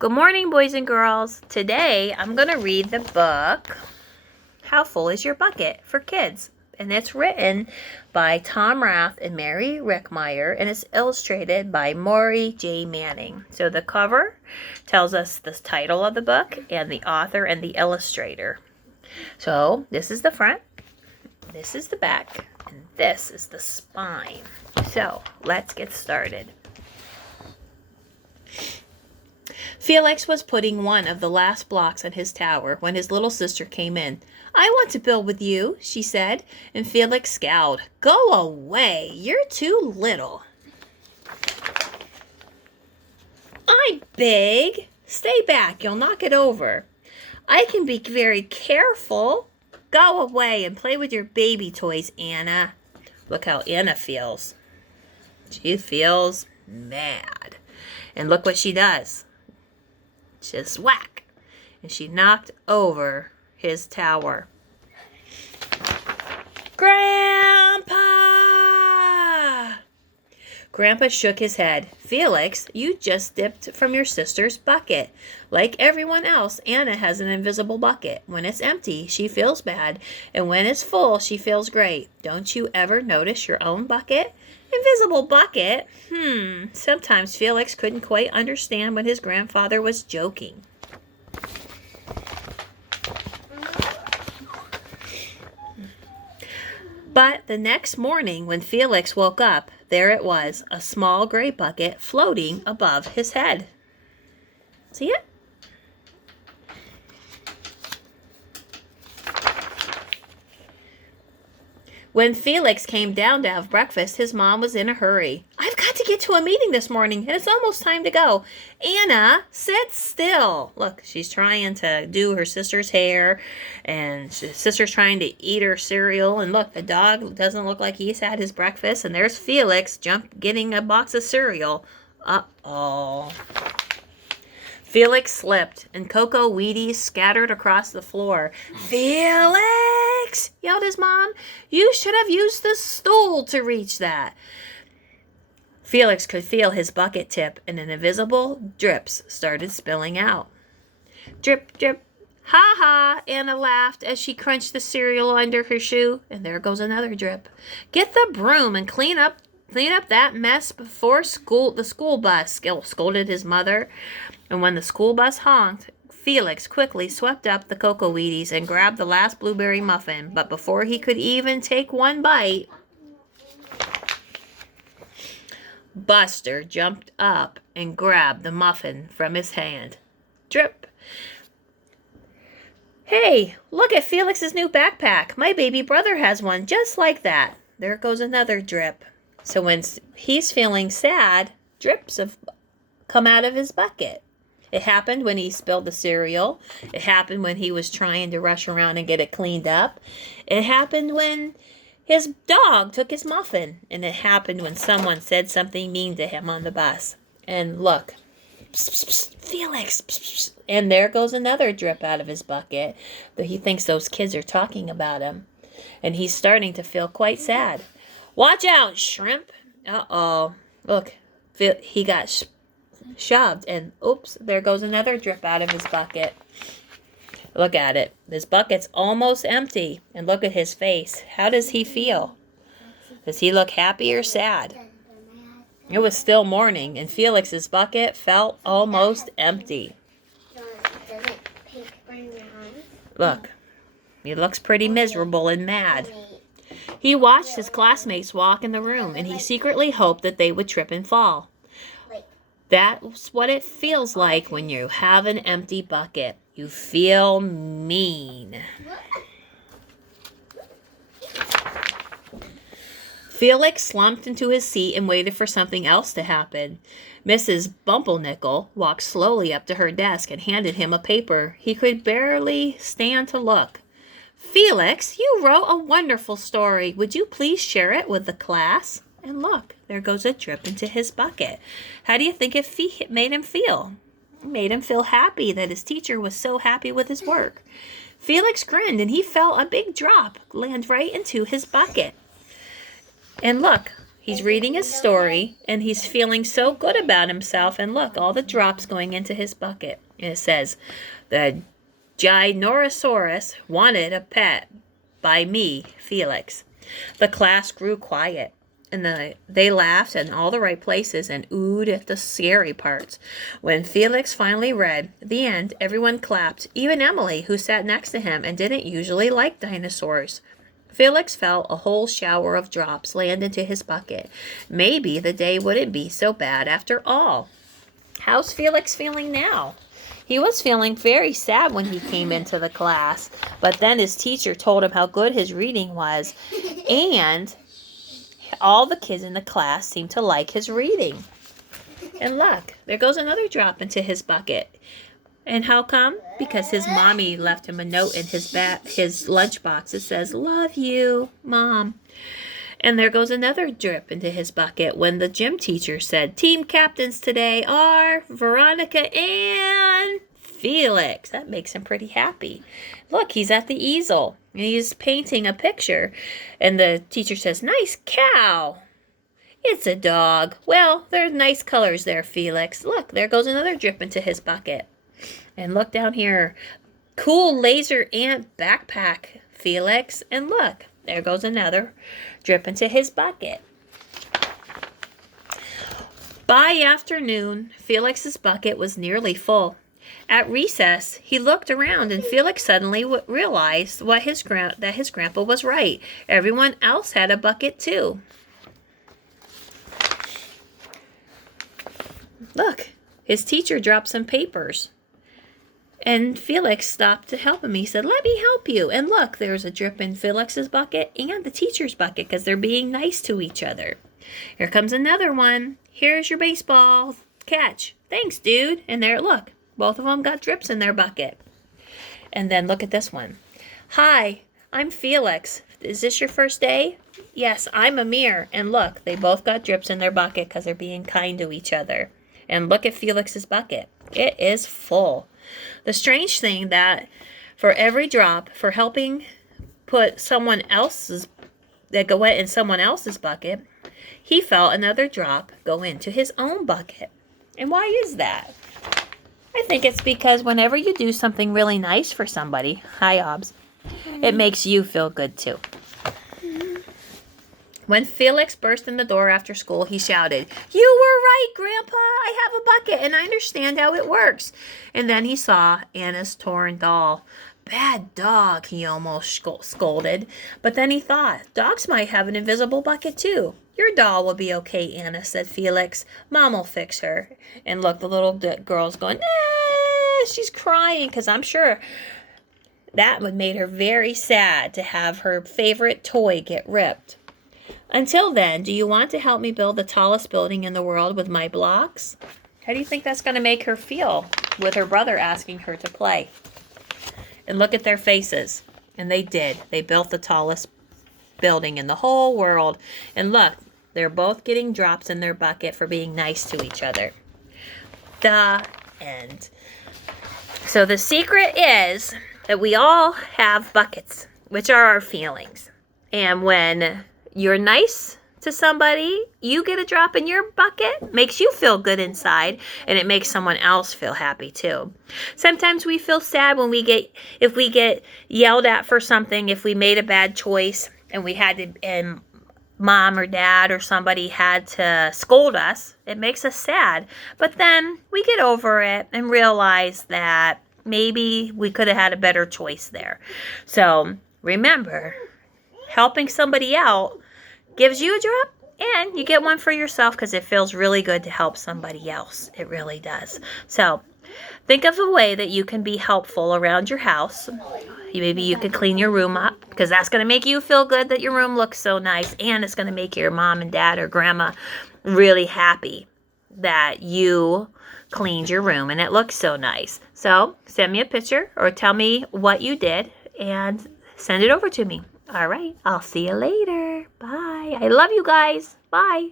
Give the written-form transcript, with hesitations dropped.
Good morning, boys and girls. Today, I'm going to read the book, How Full is Your Bucket for Kids? And it's written by Tom Rath and Mary Rickmeyer, and it's illustrated by Maury J. Manning. So the cover tells us the title of the book and the author and the illustrator. So this is the front, this is the back, and this is the spine. So let's get started. Felix was putting one of the last blocks on his tower when his little sister came in. "I want to build with you," she said, and Felix scowled. "Go away, you're too little." "I'm big. Stay back, you'll knock it over." "I can be very careful." "Go away and play with your baby toys, Anna." Look how Anna feels. She feels mad. And look what she does. Just whack. And she knocked over his tower. "Grandpa!" Grandpa shook his head. "Felix, you just dipped from your sister's bucket. Like everyone else, Anna has an invisible bucket. When it's empty, she feels bad, and when it's full, she feels great. Don't you ever notice your own bucket?" Invisible bucket? Sometimes Felix couldn't quite understand when his grandfather was joking. But the next morning, when Felix woke up, there it was, a small gray bucket floating above his head. See it? When Felix came down to have breakfast, his mom was in a hurry. "I've got to get to a meeting this morning, and it's almost time to go." "Anna, sit still." Look, she's trying to do her sister's hair, and her sister's trying to eat her cereal. And look, the dog doesn't look like he's had his breakfast, and there's Felix getting a box of cereal. Uh-oh. Felix slipped, and cocoa Wheaties scattered across the floor. "Felix!" yelled his mom. "You should have used the stool to reach that." Felix could feel his bucket tip, and an invisible drips started spilling out. Drip, drip. "Ha ha!" Anna laughed as she crunched the cereal under her shoe. And there goes another drip. "Get the broom and clean up that mess before the school bus," scolded his mother. And when the school bus honked, Felix quickly swept up the cocoa Wheaties and grabbed the last blueberry muffin. But before he could even take one bite, Buster jumped up and grabbed the muffin from his hand. Drip. "Hey, look at Felix's new backpack. My baby brother has one just like that." There goes another drip. So when he's feeling sad, drips have come out of his bucket. It happened when he spilled the cereal. It happened when he was trying to rush around and get it cleaned up. It happened when his dog took his muffin. And it happened when someone said something mean to him on the bus. And look, psst, psst, psst, Felix, psst, psst, and there goes another drip out of his bucket. Though he thinks those kids are talking about him. And he's starting to feel quite sad. "Watch out, shrimp." Uh-oh. Look, he got shoved, and oops, there goes another drip out of his bucket. Look at it. His bucket's almost empty, and look at his face. How does he feel? Does he look happy or sad? It was still morning, and Felix's bucket felt almost empty. Look, he looks pretty miserable and mad. He watched his classmates walk in the room, and he secretly hoped that they would trip and fall. That's what it feels like when you have an empty bucket. You feel mean. Felix slumped into his seat and waited for something else to happen. Mrs. Bumpernickel walked slowly up to her desk and handed him a paper. He could barely stand to look. "Felix, you wrote a wonderful story. Would you please share it with the class?" And look, there goes a drip into his bucket. How do you think it made him feel? It made him feel happy that his teacher was so happy with his work. Felix grinned, and he felt a big drop land right into his bucket. And look, He's reading his story, and he's feeling so good about himself. And look, all the drops going into his bucket. And it says, the Gynorosaurus wanted a pet by me, Felix. The class grew quiet, and they laughed in all the right places and oohed at the scary parts. When Felix finally read the end, everyone clapped, even Emily, who sat next to him and didn't usually like dinosaurs. Felix felt a whole shower of drops land into his bucket. Maybe the day wouldn't be so bad after all. How's Felix feeling now? He was feeling very sad when he came into the class, but then his teacher told him how good his reading was, and all the kids in the class seemed to like his reading. And look, there goes another drop into his bucket. And how come? Because his mommy left him a note in his lunchbox. It says, "Love you, Mom." And there goes another drip into his bucket when the gym teacher said, "Team captains today are Veronica and Felix." That makes him pretty happy. Look, he's at the easel and he's painting a picture. And the teacher says, "Nice cow." "It's a dog." "Well, there's nice colors there, Felix." Look, there goes another drip into his bucket. And look down here. "Cool laser ant backpack, Felix." And look, there goes another drip into his bucket. By afternoon, Felix's bucket was nearly full. At recess, he looked around, and Felix suddenly realized that his grandpa was right. Everyone else had a bucket too. Look, his teacher dropped some papers. And Felix stopped to help him. He said, "Let me help you." And look, there's a drip in Felix's bucket and the teacher's bucket because they're being nice to each other. Here comes another one. "Here's your baseball catch." "Thanks, dude." And there, look, both of them got drips in their bucket. And then look at this one. "Hi, I'm Felix. Is this your first day?" "Yes, I'm Amir." And look, they both got drips in their bucket because they're being kind to each other. And look at Felix's bucket. It is full. The strange thing that for every drop, for helping put someone else's, that go in someone else's bucket, he felt another drop go into his own bucket. And why is that? I think it's because whenever you do something really nice for somebody, hi Obs, it makes you feel good too. When Felix burst in the door after school, he shouted, "You were right, Grandpa. I have a bucket and I understand how it works." And then he saw Anna's torn doll. "Bad dog," he almost scolded. But then he thought, dogs might have an invisible bucket too. "Your doll will be okay, Anna," said Felix. "Mom will fix her." And look, the little girl's going, she's crying because I'm sure that would made her very sad to have her favorite toy get ripped. Until then, do you want to help me build the tallest building in the world with my blocks? How do you think that's going to make her feel with her brother asking her to play? And look at their faces. And they did. They built the tallest building in the whole world. And look, they're both getting drops in their bucket for being nice to each other. The end. So the secret is that we all have buckets, which are our feelings. And when you're nice to somebody, you get a drop in your bucket, makes you feel good inside, and it makes someone else feel happy too. Sometimes we feel sad when if we get yelled at for something, if we made a bad choice and we had to, and mom or dad or somebody had to scold us, it makes us sad. But then we get over it and realize that maybe we could have had a better choice there. So remember, helping somebody out gives you a drop, and you get one for yourself because it feels really good to help somebody else. It really does. So think of a way that you can be helpful around your house. Maybe you could clean your room up because that's going to make you feel good that your room looks so nice, and it's going to make your mom and dad or grandma really happy that you cleaned your room and it looks so nice. So send me a picture or tell me what you did and send it over to me. All right, I'll see you later. Bye. I love you guys. Bye.